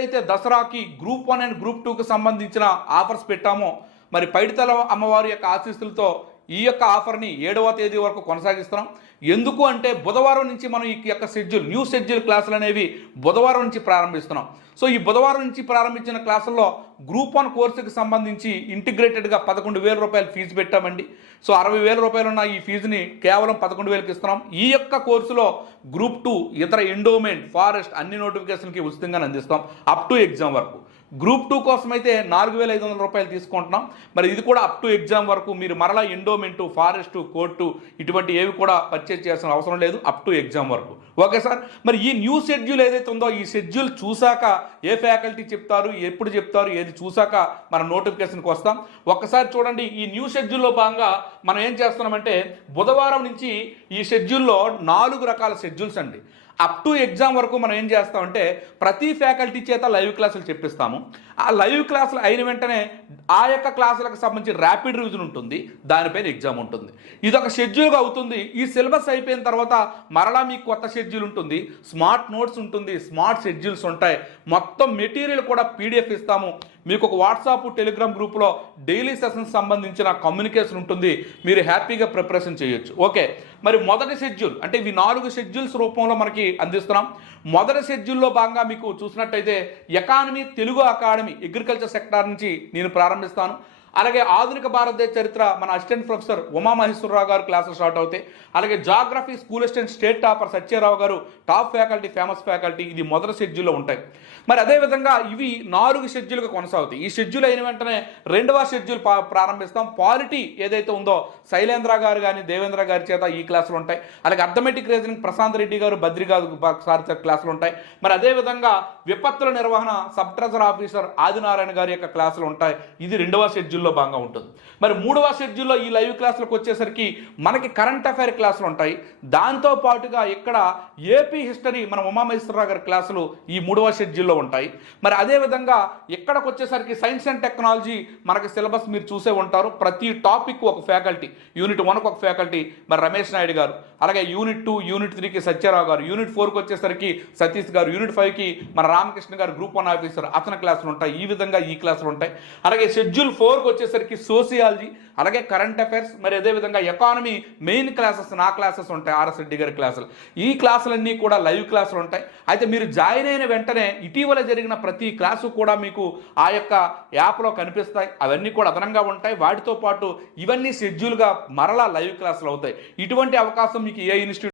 అయితే దసరాకి group one and group టూకి సంబంధించిన ఆఫర్స్ పెట్టామో మరి పైడితల అమ్మవారి యొక్క ఆశీస్సులతో ఈ యొక్క ఆఫర్ని ఏడవ తేదీ వరకు కొనసాగిస్తున్నాం. ఎందుకు అంటే బుధవారం నుంచి మనం ఈ యొక్క షెడ్యూల్ న్యూ షెడ్యూల్ క్లాసులు అనేవి బుధవారం నుంచి ప్రారంభిస్తున్నాం. సో ఈ బుధవారం నుంచి ప్రారంభించిన క్లాసుల్లో గ్రూప్ వన్ కోర్సుకి సంబంధించి ఇంటిగ్రేటెడ్గా పదకొండు వేల రూపాయలు ఫీజు పెట్టామండి. సో అరవై వేల రూపాయలు ఉన్న ఈ ఫీజుని కేవలం పదకొండు వేలకు ఇస్తున్నాం. ఈ యొక్క కోర్సులో గ్రూప్ టూ ఇతర ఎండోమెంట్ ఫారెస్ట్ అన్ని నోటిఫికేషన్కి ఉచితంగా అందిస్తాం. అప్ టు ఎగ్జామ్ వరకు. గ్రూప్ టూ కోసం అయితే నాలుగు వేల ఐదు వందల రూపాయలు తీసుకుంటున్నాం. మరి ఇది కూడా అప్ టు ఎగ్జామ్ వరకు మీరు మరలా ఎండోమెంటు ఫారెస్టు కోర్టు ఇటువంటి ఏవి కూడా పర్చేజ్ చేయాల్సిన అవసరం లేదు అప్ టు ఎగ్జామ్ వరకు. Okay sir? మరి ఈ న్యూ షెడ్యూల్ ఏదైతే ఉందో ఈ షెడ్యూల్ చూశాక ఏ ఫ్యాకల్టీ చెప్తారు ఎప్పుడు చెప్తారు ఏది చూశాక మన నోటిఫికేషన్కి వస్తాం. ఒక్కసారి చూడండి ఈ న్యూ షెడ్యూల్లో భాగంగా మనం ఏం చేస్తున్నామంటే బుధవారం నుంచి ఈ షెడ్యూల్లో నాలుగు రకాల షెడ్యూల్స్ అండి. అప్ టు ఎగ్జామ్ వరకు మనం ఏం చేస్తామంటే ప్రతి ఫ్యాకల్టీ చేత లైవ్ క్లాసులు చెప్పిస్తాము. ఆ లైవ్ క్లాసులు అయిన వెంటనే ఆ యొక్క క్లాసులకు సంబంధించి ర్యాపిడ్ రివిజన్ ఉంటుంది. దానిపైన ఎగ్జామ్ ఉంటుంది. ఇది ఒక షెడ్యూల్గా అవుతుంది. ఈ సిలబస్ అయిపోయిన తర్వాత మరలా మీకు కొత్త షెడ్యూల్ ఉంటుంది. స్మార్ట్ నోట్స్ ఉంటుంది. స్మార్ట్ షెడ్యూల్స్ ఉంటాయి. మొత్తం మెటీరియల్ కూడా పీడిఎఫ్ ఇస్తాము. మీకు ఒక వాట్సాప్ టెలిగ్రామ్ గ్రూప్లో డైలీ సెషన్స్ సంబంధించిన కమ్యూనికేషన్ ఉంటుంది. మీరు హ్యాపీగా ప్రిపరేషన్ చేయొచ్చు. ఓకే. మరి మొదటి షెడ్యూల్ అంటే ఇవి నాలుగు షెడ్యూల్స్ రూపంలో మనకి అందిస్తున్నాం. మొదటి షెడ్యూల్లో భాగంగా మీకు చూసినట్టయితే economy Telugu academy agriculture sector నుంచి నేను ప్రారంభిస్తాను. అలాగే ఆధునిక భారతదేశ చరిత్ర మన అసిస్టెంట్ ప్రొఫెసర్ ఉమామహేశ్వరరావు గారు క్లాసులు స్టార్ట్ అవుతాయి. అలాగే geography school assistant state topper Satyarao గారు టాప్ ఫ్యాకల్టీ ఫేమస్ ఫ్యాకల్టీ ఇది మొదటి షెడ్యూల్లో ఉంటాయి. మరి అదేవిధంగా ఇవి నాలుగు షెడ్యూల్గా కొనసాగుతాయి. ఈ షెడ్యూల్ అయిన వెంటనే రెండవ షెడ్యూల్ ప్రారంభిస్తాం. పాలిటీ ఏదైతే ఉందో శైలేంద్ర గారు కానీ దేవేంద్ర గారి చేత ఈ క్లాసులు ఉంటాయి. అలాగే అర్థమెటిక్ రీజనింగ్ ప్రశాంత్ రెడ్డి గారు బద్రి గారు సార్ క్లాసులు ఉంటాయి. మరి అదేవిధంగా విపత్తుల నిర్వహణ సబ్ ట్రెజర్ ఆఫీసర్ ఆదినారాయణ గారి యొక్క క్లాసులు ఉంటాయి. ఇది రెండవ షెడ్యూల్. షెడ్యూల్లో భాగంగా ఉంటుంది. మరి మూడవ షెడ్యూల్లో ఈ లైవ్ క్లాసులకు వచ్చేసరికి మనకి కరెంట్ అఫైర్ క్లాసులు ఉంటాయి. దాంతో పాటుగా ఇక్కడ ఏపీ హిస్టరీ మన ఉమామహేశ్వరరావు గారి క్లాసులు ఈ మూడవ షెడ్యూల్లో ఉంటాయి. మరి అదేవిధంగా ఇక్కడికి వచ్చేసరికి సైన్స్ అండ్ టెక్నాలజీ మనకి సిలబస్ మీరు చూసే ఉంటారు. ప్రతి టాపిక్ ఒక ఫ్యాకల్టీ యూనిట్ వన్కి ఒక ఫ్యాకల్టీ మరి రమేష్ నాయుడు గారు అలాగే యూనిట్ టూ యూనిట్ త్రీకి సత్యారావు గారు యూనిట్ ఫోర్కి వచ్చేసరికి సతీష్ గారు యూనిట్ ఫైవ్కి మన రామకృష్ణ గారు గ్రూప్ వన్ ఆఫీసర్ అతని క్లాసులు ఉంటాయి. ఈ విధంగా ఈ క్లాసులు ఉంటాయి. అలాగే షెడ్యూల్ ఫోర్కి వచ్చేసరికి సోషియాలజీ అలాగే కరెంట్ అఫైర్స్ మరి అదేవిధంగా ఎకానమీ మెయిన్ క్లాసెస్ నా క్లాసెస్ ఉంటాయి ఆర్ఎస్ రెడ్డి గారి క్లాసులు. ఈ క్లాసులన్నీ కూడా లైవ్ క్లాసులు ఉంటాయి. అయితే మీరు జాయిన్ అయిన వెంటనే ఇటీవల జరిగిన ప్రతి క్లాసు కూడా మీకు ఆ యొక్క యాప్లో కనిపిస్తాయి. అవన్నీ కూడా అదనంగా ఉంటాయి. వాటితో పాటు ఇవన్నీ షెడ్యూల్గా మరలా లైవ్ క్లాసులు అవుతాయి. ఇటువంటి అవకాశం మీకు ఏ ఇన్స్టిట్యూట్